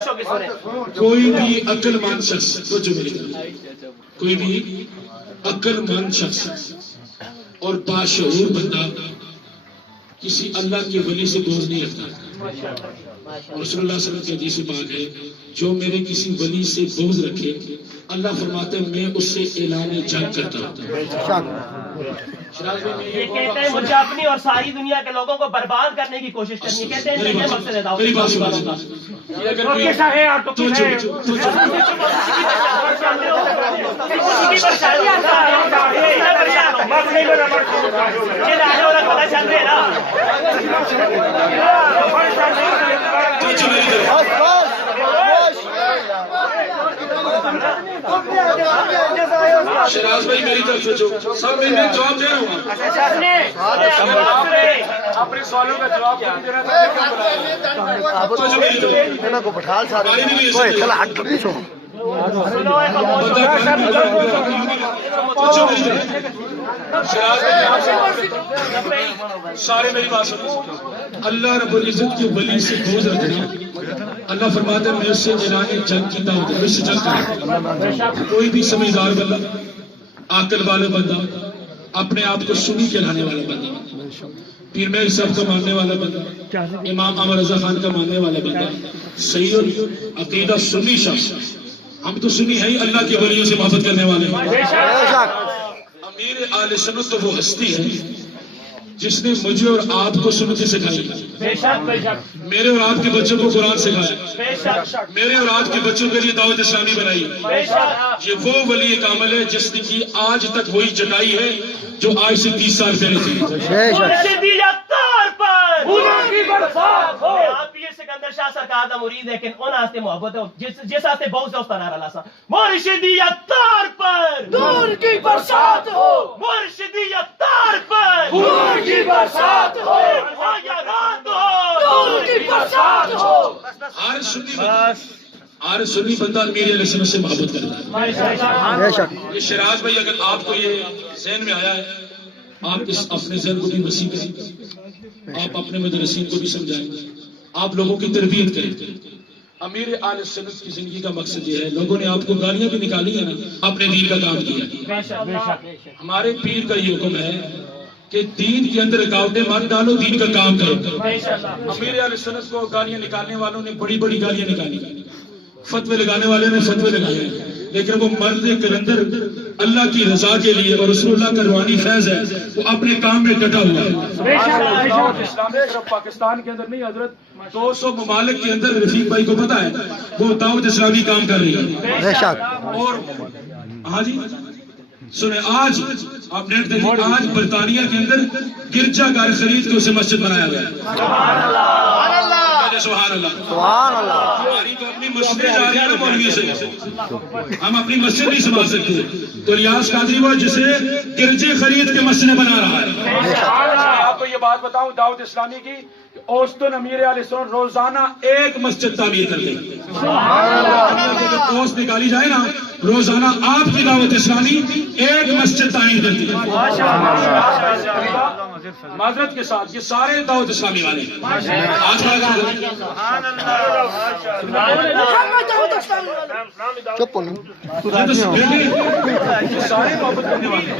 کوئی بھی عقل مند شخص کوئی بھی عقل مند شخص اور باشعور بندہ کسی اللہ کے ولی سے بغض نہیں رکھتا. رسول اللہ صلی اللہ علیہ وسلم کی حدیث پاک ہے جو میرے کسی ولی سے بغض رکھے اللہ فرماتے ہیں میں اس سے اعلان جنگ کرتا ہوں. یہ کہتے ہیں مجھے اپنی اور ساری دنیا کے لوگوں کو برباد کرنے کی کوشش کرنی ہے. کہتے ہیں میری بات سنو. شراز بھائی میری طرف سے جو سب میں جواب دے رہا ہوں اپنے سوالوں کا جواب کو بٹھال سارے میری بات سنو. اللہ رب العزت کے ولی سے بغض رکھنا اللہ فرماتا ہے میں اس سے اعلان جنگ کی دعوت میں سے جنگ کرتا. کوئی بھی سمجھدار بندہ عقل والا بندہ اپنے آپ کو سنی کہلانے والا بندہ پیر میر صاحب کا ماننے والا بندہ امام احمد رضا خان کا ماننے والا بندہ صحیح عقیدہ سنی شخص. ہم تو سنی ہے ہی اللہ کے ولیوں سے محبت کرنے والے. امیر آل سنت تو وہ ہستی ہے جس نے مجھے اور آپ کو سنت سکھائی, میرے اور آپ کے بچوں کو قرآن سکھایا, میرے اور آپ کے بچوں کے لیے دعوت اسلامی بنائی. یہ وہ ولی کامل ہے جس نے کی آج تک وہی جگائی ہے جو آج سے 30 سال پہلے تھی. سکندر شاہ سرکار دا مرید لیکن ان آستے محبت ہے جس آستے بہت سے اس طرح رہا سا مرشدی اتار پر دور کی برسات ہو, مرشدی اتار پر دور کی برسات ہو, یا رات ہو دور کی برسات ہو. ہر سنی بندہ امیر علیہ السلام سے محبت کرتا ہے. یہ شراز بھائی اگر آپ کو یہ ذہن میں آیا ہے آپ اس اپنے ذہن کو بھی وسیع کریں, آپ اپنے مدرسین کو بھی سمجھائیں, آپ لوگوں کی تربیت کریں. امیر آل سنت کی زندگی کا مقصد یہ ہے لوگوں نے آپ کو گالیاں بھی نکالی ہیں نا اپنے دین کا کام کیا. ہمارے پیر کا یہ حکم ہے کہ دین کے اندر رکاوٹیں مت ڈالو, دین کا کام کرو. امیر آل سنت کو گالیاں نکالنے والوں نے بڑی بڑی گالیاں نکالی, فتوے لگانے والے نے فتوے لگائے, لیکن وہ مرد کلندر اللہ کی رضا کے لیے اور رسول اللہ کا روحانی فیض ہے وہ اپنے کام میں ڈٹا ہوا ہے. اسلام پاکستان کے اندر نہیں حضرت 200 ممالک کے اندر رفیق بھائی کو پتا ہے وہ دعوت اسلامی کام کر رہی ہے. اور ہاں جی سنیں آج آپ نیٹ دیکھیں آج برطانیہ کے اندر گرجا گھر خرید کے اسے مسجد بنایا گیا ہے. سبحان اللہ. ہماری تو اپنی مسجدیں جا رہی ہیں نا مولوی سے, ہم اپنی مسجد نہیں سنبھال سکتے. تو الیاس قادری وہ جسے گرجے خرید کے مسجد بنا رہا ہے. آپ کو یہ بات بتاؤں دعوت اسلامی کی اوسطن امیر علیہ السلام روزانہ ایک مسجد تعمیر کر دیں. پوسٹ نکالی جائے نا روزانہ آپ کی دعوت اسلامی ایک مسجد تعمیر کرتی ہے. معذرت کے ساتھ یہ سارے دعوت اسلامی والے آج سارے محبت کرنے والے.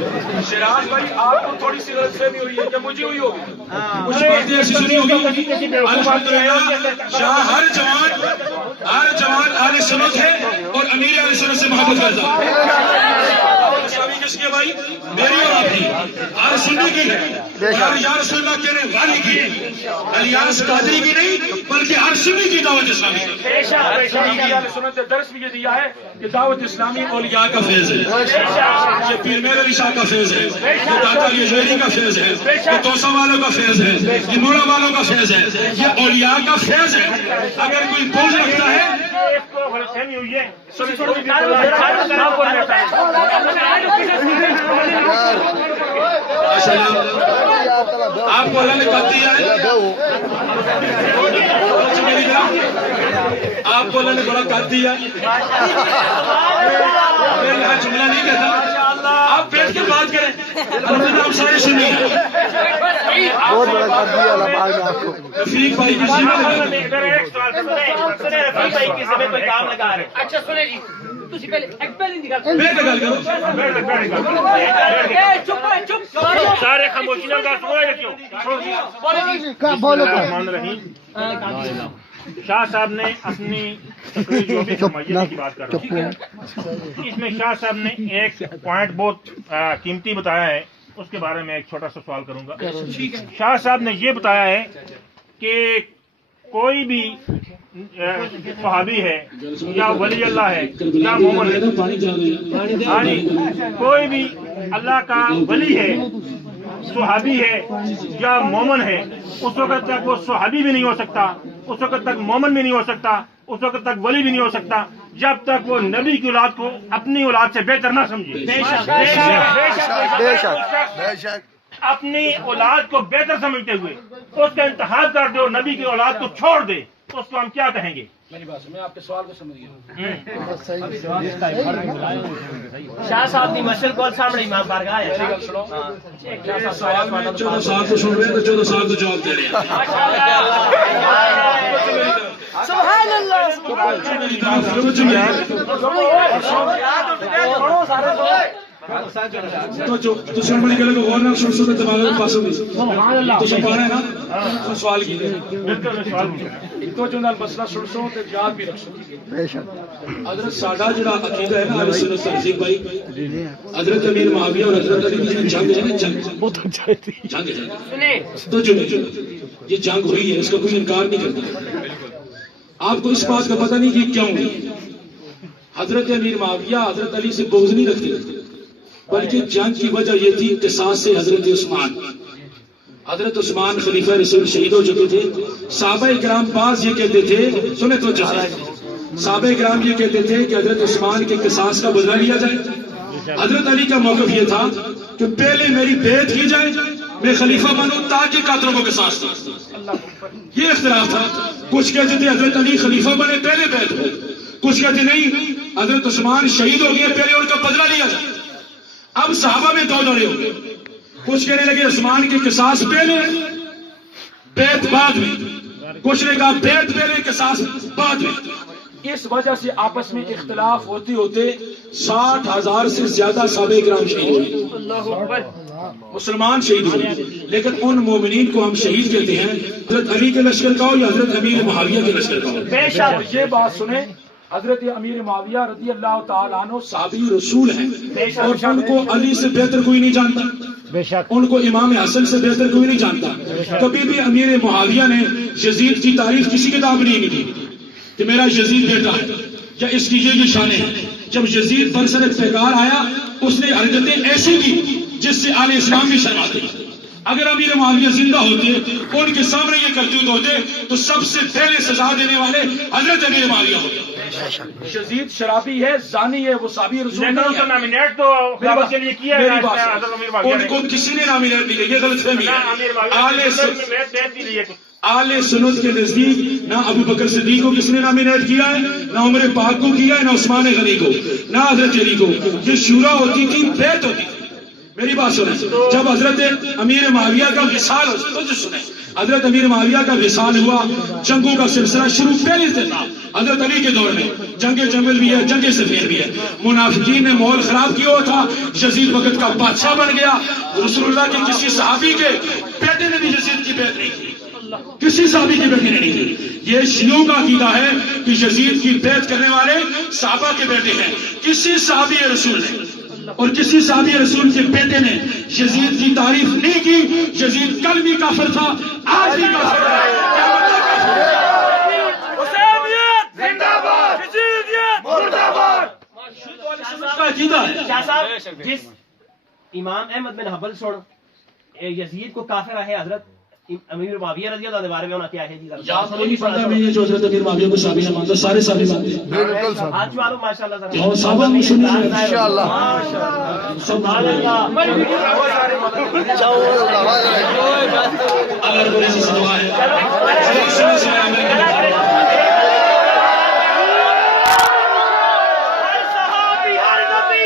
شراز بھائی آپ کو تھوڑی سی غلط فہمی ہوئی ہے کہ مجھے ہوئی ہوگی, کچھ باتیں ایسی سنی ہوگی. الحمدللہ ہر جوان اہل سنت ہے اور امیر اہل سنت سے محبت کرتا ہے. اسلامی کس کی ہے بھائی؟ میری اور آپ کی. ہر سنی کی ہے, ہر یا رسول اللہ کہنے والی کی ہے, الیاس قادری کی نہیں بلکہ ہر سنی کی دعوت اسلامی. سنت نے درس بھی یہ دیا ہے کہ دعوت اسلامی اولیاء کا فیض ہے, یہ پیر میر علی شاہ کا فیض ہے, یہ داتا علی زہری کا فیض ہے, یہ توسا والوں کا فیض ہے, یہ نورا والوں کا فیض ہے, یہ اولیاء کا فیض ہے. اگر کوئی بوجھ رکھتا ہے آپ کو اللہ نے کہا دیا ہے, آپ کو اللہ نے بڑا کر دیا. میں یہاں جملہ نہیں کہتا آپ بیٹھ کے بات کریں. آپ سارے سنیے. بہت بڑا کر دیا اللہ پاک نے آپ کو. رفیق بھائی کی ذمہ داری. سنیں رفیق بھائی کس میں کوئی کام لگا رہے ہیں. اچھا سنیں جی تسی پہلے ایک پہلے نہیں گل بیٹھ کے گل کرو. چپ چپ سارے خاموشی نہ گل سنو کیوں. بولو شاہ صاحب نے اپنی تقریر جو بھی فرمائی ہے کی بات کر رہا ہوں. اس میں شاہ صاحب نے ایک پوائنٹ بہت قیمتی بتایا ہے, اس کے بارے میں ایک چھوٹا سا سوال کروں گا. شاہ صاحب نے یہ بتایا ہے کہ کوئی بھی صحابی ہے یا ولی اللہ ہے یا مومن ہے, یعنی کوئی بھی اللہ کا ولی ہے, صحابی ہے یا مومن ہے, اس وقت تک وہ صحابی بھی نہیں ہو سکتا, اس وقت تک مومن بھی نہیں ہو سکتا, اس وقت تک ولی بھی نہیں ہو سکتا جب تک وہ نبی کی اولاد کو اپنی اولاد سے بہتر نہ سمجھے. اپنی اولاد کو بہتر سمجھتے ہوئے اس کا انتخاب کر دے اور نبی کی اولاد کو چھوڑ دے تو اس کو ہم کیا کہیں گے؟ میری بات میں آپ کے سوال کو سمجھ گیا. شاہ صاحب کی مشل کو سامنے امام بارگاہ ہے. سوال میں 14 سال تو سن رہے ہیں تو 14 سال تو جواب دے رہے ہیں. سبحان اللہ تو جو دوسرے بڑی گلے کو غور نہ سن سکتے دماغ میں پاس ہوگی تو سن پا رہے ہیں نا. سوال کی تو جو نال مسئلہ سن سو تے یاد بھی رکھ سو. حضرت ساڈا جڑا عقیدہ ہے نا اہل سنت ترجیح بھائی, حضرت امیر معاویہ اور حضرت علی کی جنگ ہے نا, جنگ تو جو یہ جنگ ہوئی ہے اس کا کوئی انکار نہیں کرتا. آپ کو اس بات کا پتہ نہیں کہ کیوں ہوئی. حضرت امیر معاویہ حضرت علی سے بغض نہیں رکھتے, بلکہ جنگ کی وجہ یہ تھی قصاص سے حضرت عثمان. حضرت عثمان خلیفہ رسول شہید ہو چکے تھے. صحابہ کرام بعض یہ کہتے تھے, سنے تو صحابہ کرام یہ کہتے تھے کہ حضرت عثمان کے قصاص کا بدلہ لیا جائے. حضرت علی کا موقف یہ تھا کہ پہلے میری بیعت کی جائے, میں خلیفہ بنوں تاکہ قاتلوں کو قصاص دوں. یہ اختلاف تھا. کچھ کہتے تھے حضرت علی خلیفہ بنے پہلے بیعت ہو, کچھ کہتے نہیں حضرت عثمان شہید ہو گئے پہلے ان کا بدلہ لیا جائے. اب صحابہ میں دو دوڑے ہو گئے. کچھ کہنے لگے عثمان کے قصاص پہلے بیعت بعد میں, کچھ نے کہا بیعت پہلے قصاص بعد میں. اس وجہ سے آپس میں اختلاف ہوتے ہوتے 60,000 سے زیادہ صحابہ کرام شہید ہوئے, مسلمان شہید ہوئے. لیکن ان مومنین کو ہم شہید کہتے ہیں حضرت علی کے لشکر کا ہو یا حضرت امیر معاویہ کے لشکر کا ہو. بے شک یہ بات سنیں, حضرت امیر معاویہ رضی اللہ تعالیٰ عنہ صحابی رسول ہیں اور ان کو علی سے بہتر کوئی نہیں جانتا, ان کو امام حسن سے بہتر کوئی نہیں جانتا. کبھی بھی امیر معاویہ نے یزید کی تعریف کسی کتاب میں نہیں کی کہ میرا یزید بیٹا ہے یا اس کی یہ شانیں ہیں. جب یزید برسر پیکار آیا اس نے حرکتیں ایسی کی جس سے آل اسلام بھی شرماتے. اگر امیر معاویہ زندہ ہوتے ان کے سامنے یہ کرتوت ہوتے تو سب سے پہلے سزا دینے والے حضرت امیر معاویہ ہوتے. یزید شرابی ہے, زانی ہے, وہ صحابی رسول لیکن اس کو نامینیٹ تو خلافت کے لیے کیا ہے حضرت امیر معاویہ ان کو کسی نے نامینیٹ نہیں کیا, یہ غلط فہمی ہے. ہے. آل سنت کے نزدیک نہ ابو بکر صدیق کو کسی نے نامینیٹ کیا ہے, نہ عمر پاک کو کیا ہے, نہ عثمان غنی کو, نہ حضرت علی کو. یہ شورا ہوتی تھی, بیعت ہوتی تھی. میری بات سنیں, جب حضرت امیر معاویہ کا وصال ہو, تو سنیں حضرت امیر معاویہ کا وصال ہوا, جنگوں کا سلسلہ شروع پہلے سے تھا. حضرت علی کے دور میں جنگ جمل بھی ہے, جنگ سفین بھی ہے. منافقین نے ماحول خراب کیا ہوا تھا, یزید وقت کا بادشاہ بن گیا. رسول اللہ کے کسی صحابی کے بیٹے نے بھی یزید کی بیعت نہیں کی, کسی صحابی کی بیٹے نے نہیں کی. یہ شیعوں کا عقیدہ ہے کہ یزید کی بیعت کرنے والے صحابہ کے بیٹے ہیں. کسی صحابی رسول نے اور کسی صحابی رسول کے بیٹے نے یزید کی تعریف نہیں کی. یزید کل بھی کافر تھا, آج بھی کافر ہے. شاہ صاحب جس امام احمد بن حنبل سن یزید کو کافر ہے حضرت امیر معاویہ رضی اللہ عنہ کے بارے میں ہونا کیا ہے جی؟ یاد تو نہیں پڑتا میں یہ جو حضرت امیر معاویہ کو صحابی نہ مانتا, سارے صحابی مانتے ہیں. آج معلوم ماشاءاللہ اور صحابہ ہم سنیں انشاءاللہ. سبحان اللہ. اللہ رب العزت سے دعا ہے. ہر صحابی ہر نبی